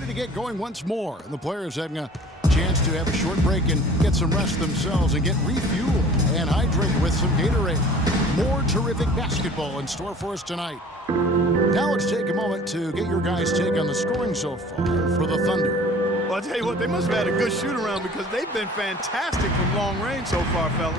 ready to get going once more. And the players having a chance to have a short break and get some rest themselves and get refueled and hydrate with some Gatorade. More terrific basketball in store for us tonight. Now let's take a moment to get your guys' take on the scoring so far for the Thunder. Well, I'll tell you what, they must have had a good shoot-around because they've been fantastic from long range so far, fellas.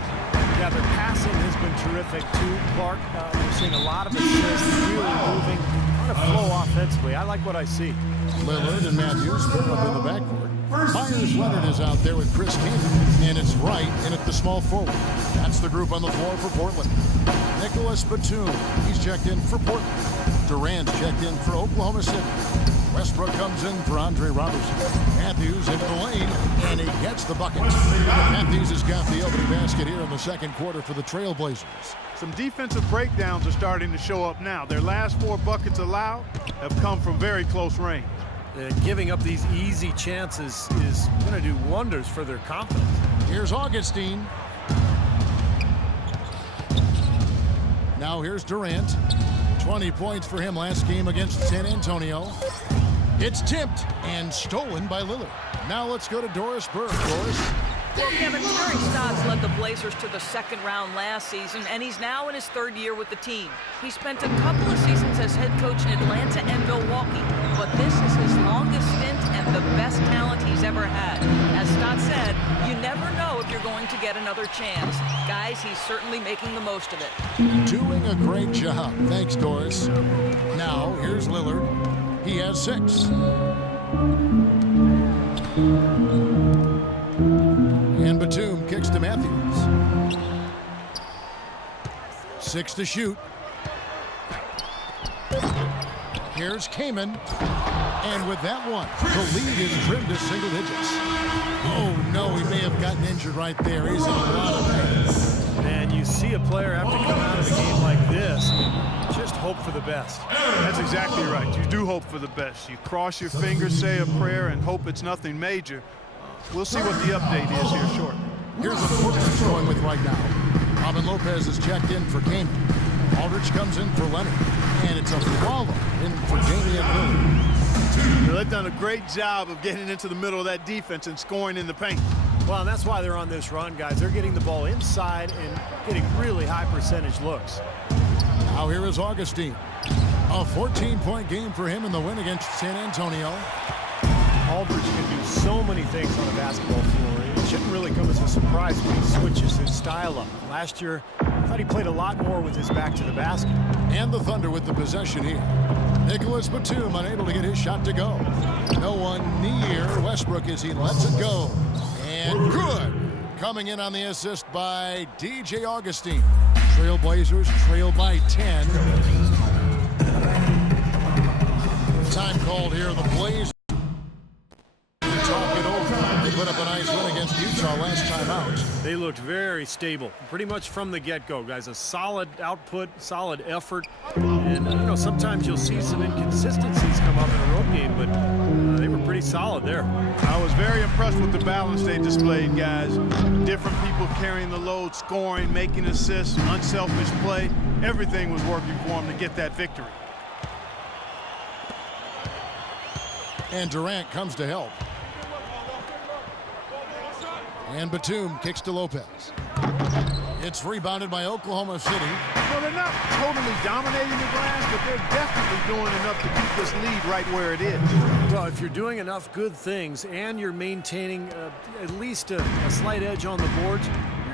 Yeah, their passing has been terrific, too. Clark, we're seeing a lot of assists, really moving, on a flow offensively. I like what I see. Lillard and Matthews split up in the backcourt. Myers Leonard is out there with Chris Kaman, and it's Wright in at the small forward. That's the group on the floor for Portland. Nicholas Batum, he's checked in for Portland. Durant's checked in for Oklahoma City. Westbrook comes in for Andre Robertson. Matthews into the lane, and he gets the bucket. Matthews has got the opening basket here in the second quarter for the Trailblazers. Some defensive breakdowns are starting to show up now. Their last 4 buckets allowed have come from very close range. Giving up these easy chances is going to do wonders for their confidence. Here's Augustine. Now here's Durant. 20 points for him last game against San Antonio. It's tipped and stolen by Lillard. Now let's go to Doris Burke. Doris. Well, Kevin, Terry Stotts led the Blazers to the second round last season, and he's now in his 3rd year with the team. He spent a couple of seasons as head coach in Atlanta and Milwaukee, but this is his longest stint and the best talent he's ever had. As Stotts said, you never know if you're going to get another chance. Guys, he's certainly making the most of it. Doing a great job. Thanks, Doris. Now, here's Lillard. He has 6. And Batum kicks to Matthews. 6 to shoot. Here's Kaman. And with that one, the lead is trimmed to single digits. Oh, no, he may have gotten injured right there. He's in a lot of pain. And you see a player have to come out of a game like this, just hope for the best. That's exactly right. You do hope for the best. You cross your fingers, say a prayer, and hope it's nothing major. We'll see what the update is here shortly. Here's what Portland's going with right now. Robin Lopez is checked in for Kaman. Aldridge comes in for Leonard. And it's a follow in for Damian Lillard. They've done a great job of getting into the middle of that defense and scoring in the paint. Well, and that's why they're on this run, guys. They're getting the ball inside and getting really high percentage looks. Now here is Augustine. A 14-point game for him in the win against San Antonio. Aldridge can do so many things on the basketball floor. It shouldn't really come as a surprise when he switches his style up. Last year, I thought he played a lot more with his back to the basket. And the Thunder with the possession here. Nicholas Batum unable to get his shot to go. No one near Westbrook as he lets it go. And good. Coming in on the assist by DJ Augustine. Trailblazers trail by 10. Time called here. The Blazers talk it over. They put up a nice win against Utah last time out. They looked very stable, pretty much from the get-go, guys. A solid output, solid effort. And, you know, sometimes you'll see some inconsistencies come up in a road game, but they were pretty solid there. I was very impressed with the balance they displayed, guys. Different people carrying the load, scoring, making assists, unselfish play. Everything was working for them to get that victory. And Durant comes to help. And Batum kicks to Lopez. It's rebounded by Oklahoma City. Well, they're not totally dominating the glass, but they're definitely doing enough to keep this lead right where it is. Well, if you're doing enough good things and you're maintaining at least a slight edge on the boards,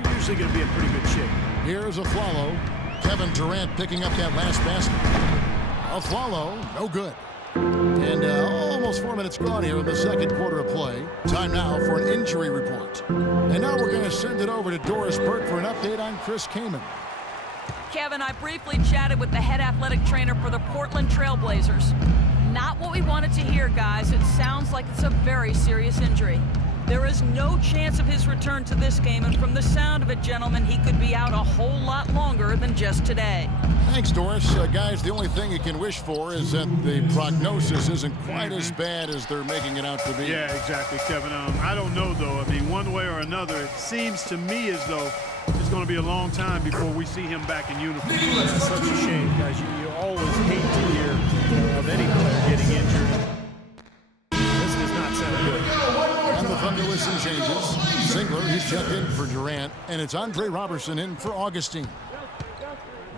you're usually going to be in pretty good shape. Here's Afflalo. Kevin Durant picking up that last basket. Afflalo, no good. And almost 4 minutes gone here in the second quarter of play. Time now for an injury report. And now we're going to send it over to Doris Burke for an update on Chris Kaman. Kevin, I briefly chatted with the head athletic trainer for the Portland Trailblazers. Not what we wanted to hear, guys. It sounds like it's a very serious injury. There is no chance of his return to this game, and from the sound of it, gentlemen, he could be out a whole lot longer than just today. Thanks, Doris. Guys, the only thing you can wish for is that the prognosis isn't quite as bad as they're making it out to be. Yeah, exactly, Kevin. I don't know, though. I mean, one way or another, it seems to me as though it's going to be a long time before we see him back in uniform. That's such a shame, guys. You always hate to hear of any player getting injured. checked in for Durant, and it's Andre Robertson in for Augustine.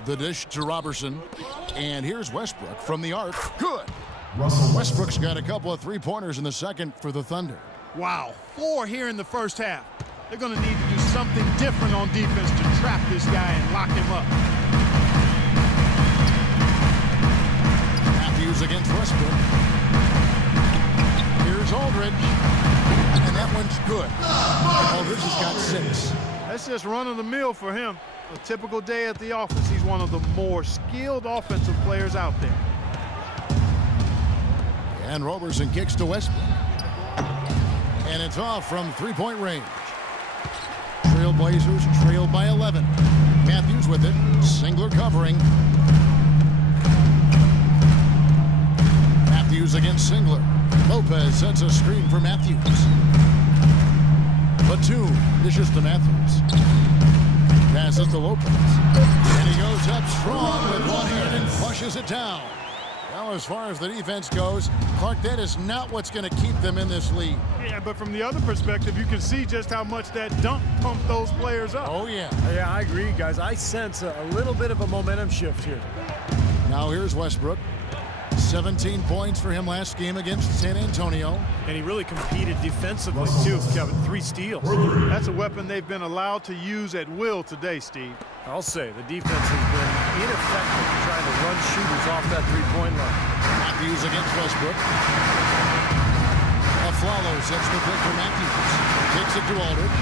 The dish to Robertson, and here's Westbrook from the arc. Good. Westbrook's got a couple of three-pointers in the second for the Thunder. Wow, 4 here in the first half. They're going to need to do something different on defense to trap this guy and lock him up. Matthews against Westbrook. Here's Aldridge, and that one's good. Aldridge has got 6. That's just run-of-the-mill for him. A typical day at the office. He's one of the more skilled offensive players out there. And Robertson kicks to Westbrook. And it's off from three-point range. Trailblazers trail by 11. Matthews with it. Singler covering. Matthews against Singler. Lopez sets a screen for Matthews. Batum dishes to Matthews. Passes to Lopez. And he goes up strong with one hand and flushes it down. Well, as far as the defense goes, Clark, that is not what's going to keep them in this league. Yeah, but from the other perspective, you can see just how much that dunk pumped those players up. Oh, yeah. Yeah, I agree, guys. I sense a little bit of a momentum shift here. Now here's Westbrook. 17 points for him last game against San Antonio. And he really competed defensively, too, Kevin. 3 steals. That's a weapon they've been allowed to use at will today, Steve. I'll say the defense has been ineffective trying to run shooters off that three-point line. Matthews against Westbrook. Aflalo sets the pick for Matthews. Takes it to Aldridge.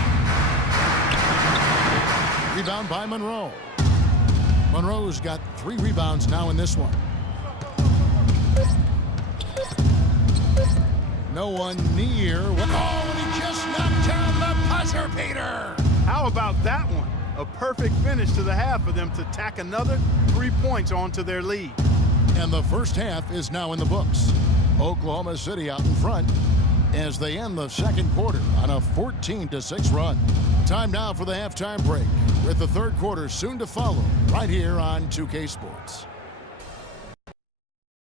Rebound by Monroe. Monroe's got 3 rebounds now in this one. No one near. Oh, and he just knocked down the buzzer beater. How about that one? A perfect finish to the half for them to tack another 3 points onto their lead. And the first half is now in the books. Oklahoma City out in front as they end the second quarter on a 14-6 run. Time now for the halftime break, with the third quarter soon to follow right here on 2K Sports.